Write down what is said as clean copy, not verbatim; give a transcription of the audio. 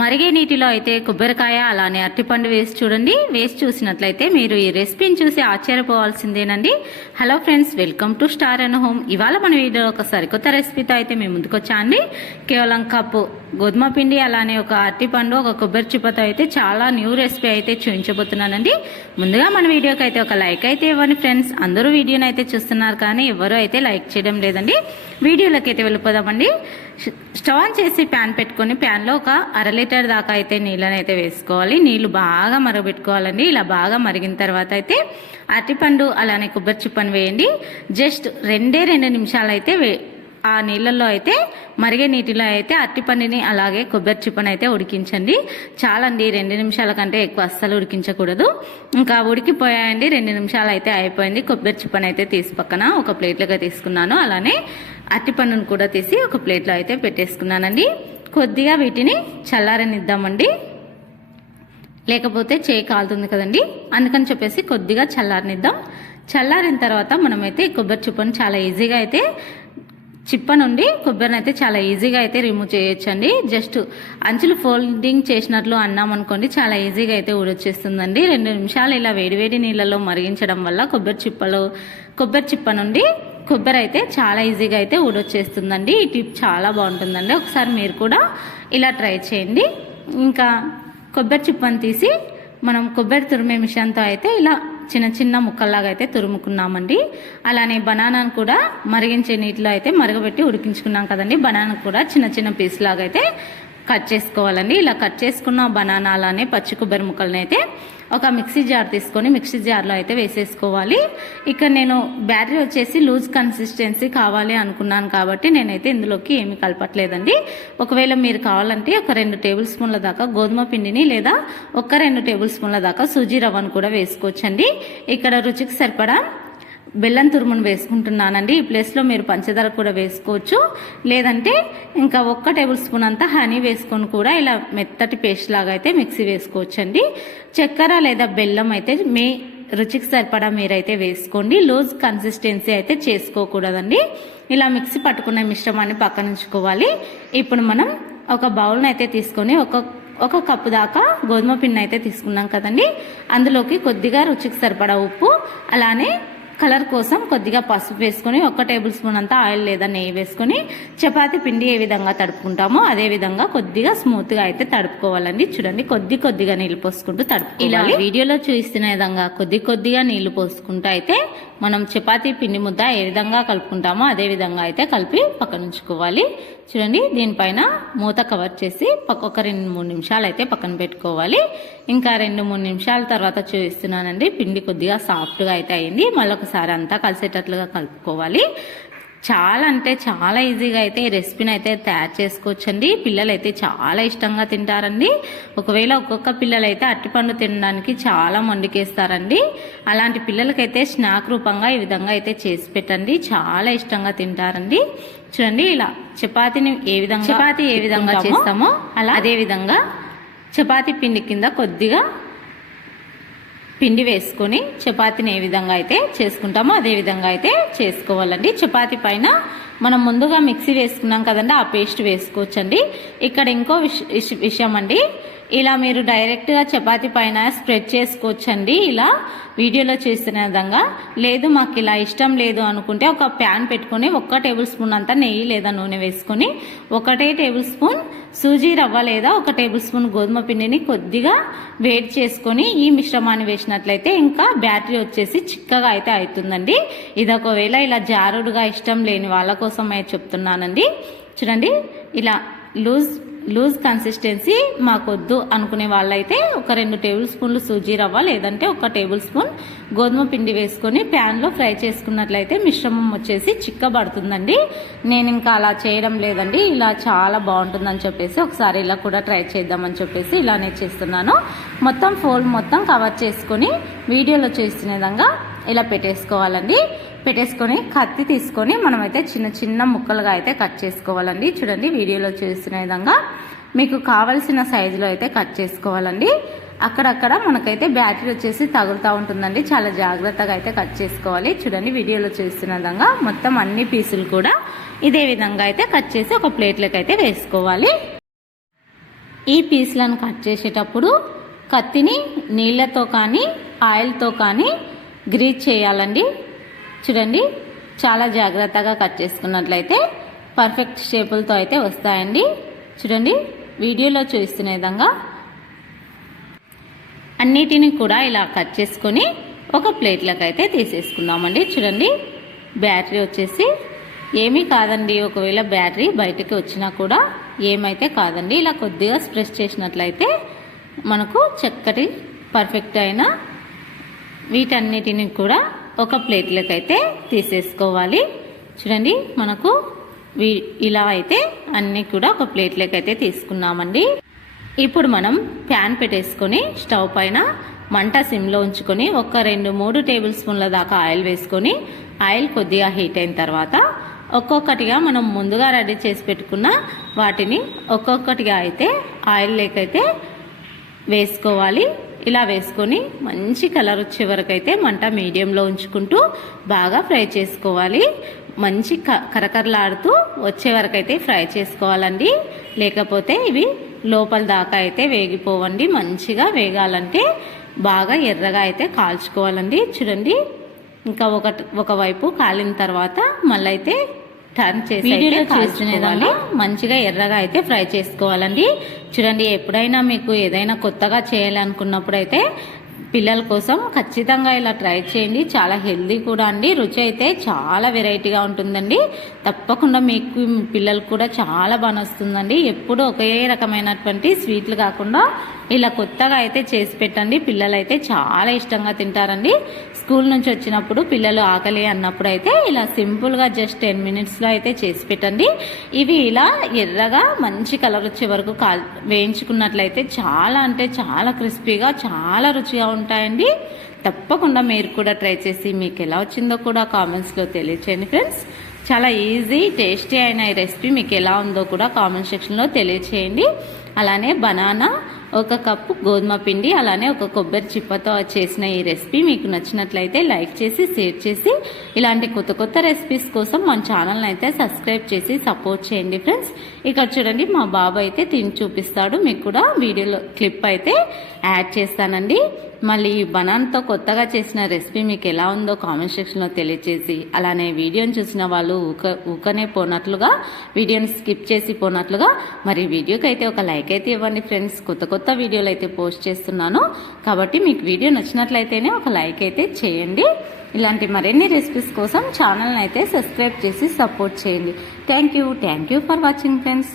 మరిగే నీటిలో అయితే కొబ్బరికాయ అలానే అరటిపండు వేసి చూడండి. వేసి చూసినట్లయితే మీరు ఈ రెసిపీని చూసి ఆశ్చర్యపోవాల్సిందేనండి. Hello friends, welcome to star and home. ఇవాళ మన వీడియోలో ఒక సరికొత్త రెసిపీతో అయితే మేము ముందుకు వచ్చా అండి. కేవలం కప్పు గోధుమ పిండి అలానే ఒక అరటిపండు ఒక కొబ్బరి చిప్పతో అయితే చాలా న్యూ రెసిపీ అయితే చూపించబోతున్నానండి. ముందుగా మన వీడియోకి అయితే ఒక లైక్ అయితే ఇవ్వండి ఫ్రెండ్స్. అందరూ వీడియోని అయితే చూస్తున్నారు కానీ ఎవరు అయితే లైక్ చేయడం లేదండి. వీడియోలోకి అయితే వెళ్ళిపోదామండి. స్టవ్ ఆన్ చేసి ప్యాన్ పెట్టుకొని ప్యాన్లో ఒక 1/2 లీటర్ దాకా అయితే నీళ్ళని అయితే వేసుకోవాలి. నీళ్లు బాగా మరగబెట్టుకోవాలండి. ఇలా బాగా మరిగిన తర్వాత అయితే అరటిపండు అలానే కొబ్బరి చిప్పని వేయండి. జస్ట్ 2 నిమిషాలు అయితే ఆ నీళ్ళల్లో అయితే మరిగే నీటిలో అయితే అరటిపండుని అలాగే కొబ్బరి చిప్పని అయితే ఉడికించండి. చాలండి, 2 నిమిషాల కంటే ఎక్కువ అస్సలు ఉడికించకూడదు. ఇంకా ఉడికిపోయాయండి, 2 నిమిషాలు అయితే అయిపోయింది. కొబ్బరి చిప్పని అయితే తీసి పక్కన ఒక ప్లేట్లోకి తీసుకున్నాను. అలానే అరటిపండును కూడా తీసి ఒక ప్లేట్లో అయితే పెట్టేసుకున్నానండి. కొద్దిగా వీటిని చల్లారనిద్దామండి, లేకపోతే చేయి కాలుతుంది కదండి. అందుకని చెప్పేసి కొద్దిగా చల్లారనిద్దాం. చల్లారిన తర్వాత మనమైతే కొబ్బరి చిప్పను చాలా ఈజీగా అయితే చిప్ప నుండి కొబ్బరిని అయితే చాలా ఈజీగా అయితే రిమూవ్ చేయొచ్చండి. జస్ట్ అంచులు ఫోల్డింగ్ చేసినట్లు అన్నామనుకోండి, చాలా ఈజీగా అయితే ఊడొచ్చేస్తుందండి. 2 నిమిషాలు ఇలా వేడివేడి నీళ్ళలో మరిగించడం వల్ల కొబ్బరి చిప్ప నుండి కొబ్బరి అయితే చాలా ఈజీగా అయితే ఊడొచ్చేస్తుందండి. ఈ టిప్ చాలా బాగుంటుందండి. ఒకసారి మీరు కూడా ఇలా ట్రై చేయండి. ఇంకా కొబ్బరి చిప్పని తీసి మనం కొబ్బరి తురిమే మిషన్తో అయితే ఇలా చిన్న చిన్న ముక్కల్లాగా అయితే తురుముకున్నామండి. అలానే బనానాను కూడా మరిగించే నీటిలో అయితే మరగబెట్టి ఉడికించుకున్నాం కదండి. బనానా కూడా చిన్న చిన్న పీస్ లాగా అయితే కట్ చేసుకోవాలండి. ఇలా కట్ చేసుకున్న బనానా అలానే పచ్చి కొబ్బరి ముక్కల్ని అయితే ఒక మిక్సీ జార్ తీసుకొని మిక్సీ జార్లో అయితే వేసేసుకోవాలి. ఇక్కడ నేను బ్యాటరీ వచ్చేసి లూజ్ కన్సిస్టెన్సీ కావాలి అనుకున్నాను కాబట్టి నేనైతే ఇందులోకి ఏమీ కలపట్లేదండి. ఒకవేళ మీరు కావాలంటే ఒక 2 టేబుల్ స్పూన్ల దాకా గోధుమ పిండిని లేదా ఒక 2 టేబుల్ స్పూన్ల దాకా సూజీ రవ్వను కూడా వేసుకోవచ్చండి. ఇక్కడ రుచికి సరిపడా బెల్లం తురుమును వేసుకుంటున్నానండి. ఈ ప్లేస్లో మీరు పంచదార కూడా వేసుకోవచ్చు, లేదంటే ఇంకా 1 టేబుల్ స్పూన్ అంతా హనీ వేసుకొని కూడా ఇలా మెత్తటి పేస్ట్ లాగా అయితే మిక్సీ వేసుకోవచ్చండి. చక్కెర లేదా బెల్లం అయితే మీ రుచికి సరిపడా మీరైతే వేసుకోండి. లూజ్ కన్సిస్టెన్సీ అయితే చేసుకోకూడదండి. ఇలా మిక్సీ పట్టుకున్న మిశ్రమాన్ని పక్కన ఉంచుకోవాలి. ఇప్పుడు మనం ఒక బౌల్ని అయితే తీసుకొని ఒక కప్పు దాకా గోధుమ పిండి అయితే తీసుకున్నాం కదండి. అందులోకి కొద్దిగా రుచికి సరిపడా ఉప్పు అలానే కలర్ కోసం కొద్దిగా పసుపు వేసుకొని 1 టేబుల్ స్పూన్ అంతా ఆయిల్ లేదా నెయ్యి వేసుకొని చపాతీ పిండి ఏ విధంగా తడుపుకుంటామో అదే విధంగా కొద్దిగా స్మూత్ గా అయితే తడుపుకోవాలండి. చూడండి, కొద్దిగా నీళ్లు పోసుకుంటూ తడుపుకోవాలి. ఇలా వీడియోలో చూస్తున్న విధంగా కొద్దిగా నీళ్లు పోసుకుంటూ అయితే మనం చపాతీ పిండి ముద్ద ఏ విధంగా కలుపుకుంటామో అదే విధంగా అయితే కలిపి పక్కన ఉంచుకోవాలి. చూడండి, దీనిపైన మూత కవర్ చేసి ఒక 2-3 నిమిషాలు అయితే పక్కన పెట్టుకోవాలి. ఇంకా 2-3 నిమిషాల తర్వాత చూపిస్తున్నానండి. పిండి కొద్దిగా సాఫ్ట్గా అయితే అయింది. మళ్ళొకసారి అంతా కలిసేటట్లుగా కలుపుకోవాలి. చాలా అంటే చాలా ఈజీగా అయితే ఈ రెసిపీని అయితే తయారు చేసుకోవచ్చండి. పిల్లలు అయితే చాలా ఇష్టంగా తింటారండి. ఒకవేళ ఒక్కొక్క పిల్లలు అయితే అరటిపండు తినడానికి చాలా మండికేస్తారండి. అలాంటి పిల్లలకైతే స్నాక్ రూపంగా ఈ విధంగా అయితే చేసి పెట్టండి, చాలా ఇష్టంగా తింటారండి. చూడండి, ఇలా చపాతీ ఏ విధంగా చేస్తామో అదే విధంగా చపాతీ పిండి కింద కొద్దిగా పిండి వేసుకొని చపాతీని ఏ విధంగా అయితే చేసుకుంటామో అదే విధంగా అయితే చేసుకోవాలండి. చపాతీ పైన మనం ముందుగా మిక్సీ వేసుకున్నాం కదండి, ఆ పేస్ట్ వేసుకోవచ్చండి. ఇక్కడ ఇంకో విషయం అండి, ఇలా మీరు డైరెక్ట్గా చపాతీ పైన స్ప్రెడ్ చేసుకోవచ్చండి. ఇలా వీడియోలో చేస్తున్న విధంగా. లేదు మాకు ఇలా ఇష్టం లేదు అనుకుంటే ఒక ప్యాన్ పెట్టుకొని 1 టేబుల్ స్పూన్ అంతా నెయ్యి లేదా నూనె వేసుకొని 1 టేబుల్ స్పూన్ సూజీ రవ్వ లేదా 1 టేబుల్ స్పూన్ గోధుమ పిండిని కొద్దిగా వేడి చేసుకొని ఈ మిశ్రమాన్ని వేసినట్లయితే ఇంకా బ్యాటరీ వచ్చేసి చిక్కగా అయితే అవుతుందండి. ఇది ఒకవేళ ఇలా జారుడుగా ఇష్టం లేని వాళ్ళ కోసం అయితే చెప్తున్నానండి. చూడండి, ఇలా లూజ్ కన్సిస్టెన్సీ మాకొద్దు అనుకునే వాళ్ళైతే ఒక 2 టేబుల్ స్పూన్లు సూజీ రవ్వ లేదంటే 1 టేబుల్ స్పూన్ గోధుమ పిండి వేసుకొని ప్యాన్లో ఫ్రై చేసుకున్నట్లయితే మిశ్రమం వచ్చేసి చిక్కబడుతుందండి. నేను ఇంకా అలా చేయడం లేదండి, ఇలా చాలా బాగుంటుందని చెప్పేసి ఒకసారి ఇలా కూడా ట్రై చేద్దామని చెప్పేసి ఇలానే చేస్తున్నాను. మొత్తం ఫోల్డ్ మొత్తం కవర్ చేసుకొని వీడియోలో చేస్తున్న విధంగా ఇలా పెట్టేసుకోవాలండి. పెట్టేసుకొని కత్తి తీసుకొని మనమైతే చిన్న ముక్కలుగా అయితే కట్ చేసుకోవాలండి. చూడండి, వీడియోలో చూస్తున్న విధంగా మీకు కావలసిన సైజులో అయితే కట్ చేసుకోవాలండి. అక్కడక్కడ మనకైతే బ్యాటరీ వచ్చేసి తగులుతూ ఉంటుందండి, చాలా జాగ్రత్తగా అయితే కట్ చేసుకోవాలి. చూడండి, వీడియోలో చూస్తున్న విధంగా మొత్తం అన్ని పీసులు కూడా ఇదే విధంగా అయితే కట్ చేసి ఒక ప్లేట్లోకి అయితే వేసుకోవాలి. ఈ పీస్లను కట్ చేసేటప్పుడు కత్తిని నీళ్ళతో కానీ ఆయిల్తో కానీ గ్రీజ్ చేయాలండి. చూడండి, చాలా జాగ్రత్తగా కట్ చేసుకున్నట్లయితే పర్ఫెక్ట్ షేపులతో అయితే వస్తాయండి. చూడండి, వీడియోలో చూస్తున్న విధంగా అన్నిటిని కూడా ఇలా కట్ చేసుకొని ఒక ప్లేట్లకు అయితే తీసేసుకుందామండి. చూడండి, బ్యాటరీ వచ్చేసి ఏమీ కాదండి. ఒకవేళ బ్యాటరీ బయటకి వచ్చినా కూడా ఏమైతే కాదండి. ఇలా కొద్దిగా స్ప్రెస్ చేసినట్లయితే మనకు చక్కటి పర్ఫెక్ట్ అయిన వీటన్నిటిని కూడా ఒక ప్లేట్లకు అయితే తీసేసుకోవాలి. చూడండి, మనకు ఇలా అయితే అన్నీ కూడా ఒక ప్లేట్లకు అయితే తీసుకున్నామండి. ఇప్పుడు మనం ప్యాన్ పెట్టేసుకొని స్టవ్ పైన మంట సిమ్లో ఉంచుకొని ఒక 2-3 టేబుల్ స్పూన్ల దాకా ఆయిల్ వేసుకొని ఆయిల్ కొద్దిగా హీట్ అయిన తర్వాత ఒక్కొక్కటిగా మనం ముందుగా రెడీ చేసి పెట్టుకున్న వాటిని ఒక్కొక్కటిగా అయితే ఆయిల్ లేకైతే వేసుకోవాలి. ఇలా వేసుకొని మంచి కలర్ వచ్చే వరకు అయితే మంట మీడియంలో ఉంచుకుంటూ బాగా ఫ్రై చేసుకోవాలి. మంచి కరకరలాడుతూ వచ్చే వరకు అయితే ఫ్రై చేసుకోవాలండి. లేకపోతే ఇవి లోపల దాకా అయితే వేగిపోవండి. మంచిగా వేగాలంటే బాగా ఎర్రగా అయితే కాల్చుకోవాలండి. చూడండి, ఇంకా ఒకవైపు కాలిన తర్వాత మళ్ళీ అయితే టర్న్ చేసి చూసుకునేదాన్ని మంచిగా ఎర్రగా అయితే ఫ్రై చేసుకోవాలండి. చూడండి, ఎప్పుడైనా మీకు ఏదైనా కొత్తగా చేయాలనుకున్నప్పుడు అయితే పిల్లల కోసం ఖచ్చితంగా ఇలా ట్రై చేయండి. చాలా హెల్దీ కూడా అండి. రుచి అయితే చాలా వెరైటీగా ఉంటుందండి. తప్పకుండా మీకు పిల్లలకు కూడా చాలా బాగా వస్తుందండి. ఎప్పుడు ఒకే రకమైనటువంటి స్వీట్లు కాకుండా ఇలా కొత్తగా అయితే చేసి పెట్టండి. పిల్లలు అయితే చాలా ఇష్టంగా తింటారండి. స్కూల్ నుంచి వచ్చినప్పుడు పిల్లలు ఆకలి అన్నప్పుడు అయితే ఇలా సింపుల్గా జస్ట్ 10 మినిట్స్లో అయితే చేసి పెట్టండి. ఇవి ఇలా ఎర్రగా మంచి కలర్ వచ్చే వరకు వేయించుకున్నట్లయితే చాలా అంటే చాలా క్రిస్పీగా చాలా రుచిగా ఉంటాయండి. తప్పకుండా మీరు కూడా ట్రై చేసి మీకు ఎలా వచ్చిందో కూడా కామెంట్స్లో తెలియచేయండి ఫ్రెండ్స్. చాలా ఈజీ టేస్టీ అయిన ఈ రెసిపీ మీకు ఎలా ఉందో కూడా కామెంట్ సెక్షన్లో తెలియచేయండి. అలానే బనానా, 1 కప్పు గోధుమ పిండి, అలానే 1 కొబ్బరి చిప్పతో చేసిన ఈ రెసిపీ మీకు నచ్చినట్లయితే లైక్ చేసి షేర్ చేసి ఇలాంటి కొత్త రెసిపీస్ కోసం మన ఛానల్ని అయితే సబ్స్క్రైబ్ చేసి సపోర్ట్ చేయండి ఫ్రెండ్స్. ఇక్కడ చూడండి, మా బాబు అయితే తిని చూపిస్తాడు. మీకు కూడా వీడియోలో క్లిప్ అయితే యాడ్ చేస్తానండి. మళ్ళీ ఈ బనానాతో కొత్తగా చేసిన రెసిపీ మీకు ఎలా ఉందో కామెంట్ సెక్షన్లో తెలియచేసి అలానే వీడియోని చూసిన వాళ్ళు ఊకనే పోనట్లుగా వీడియోని స్కిప్ చేసి పోనట్లుగా మరి వీడియోకి అయితే ఒక లైక్ అయితే ఇవ్వండి ఫ్రెండ్స్. కొత్త వీడియోలు అయితే పోస్ట్ చేస్తున్నాను కాబట్టి మీకు వీడియో నచ్చినట్లయితేనే ఒక లైక్ అయితే చేయండి. ఇలాంటి మరిన్ని రెసిపీస్ కోసం ఛానల్ని అయితే సబ్స్క్రైబ్ చేసి సపోర్ట్ చేయండి. Thank you for watching friends.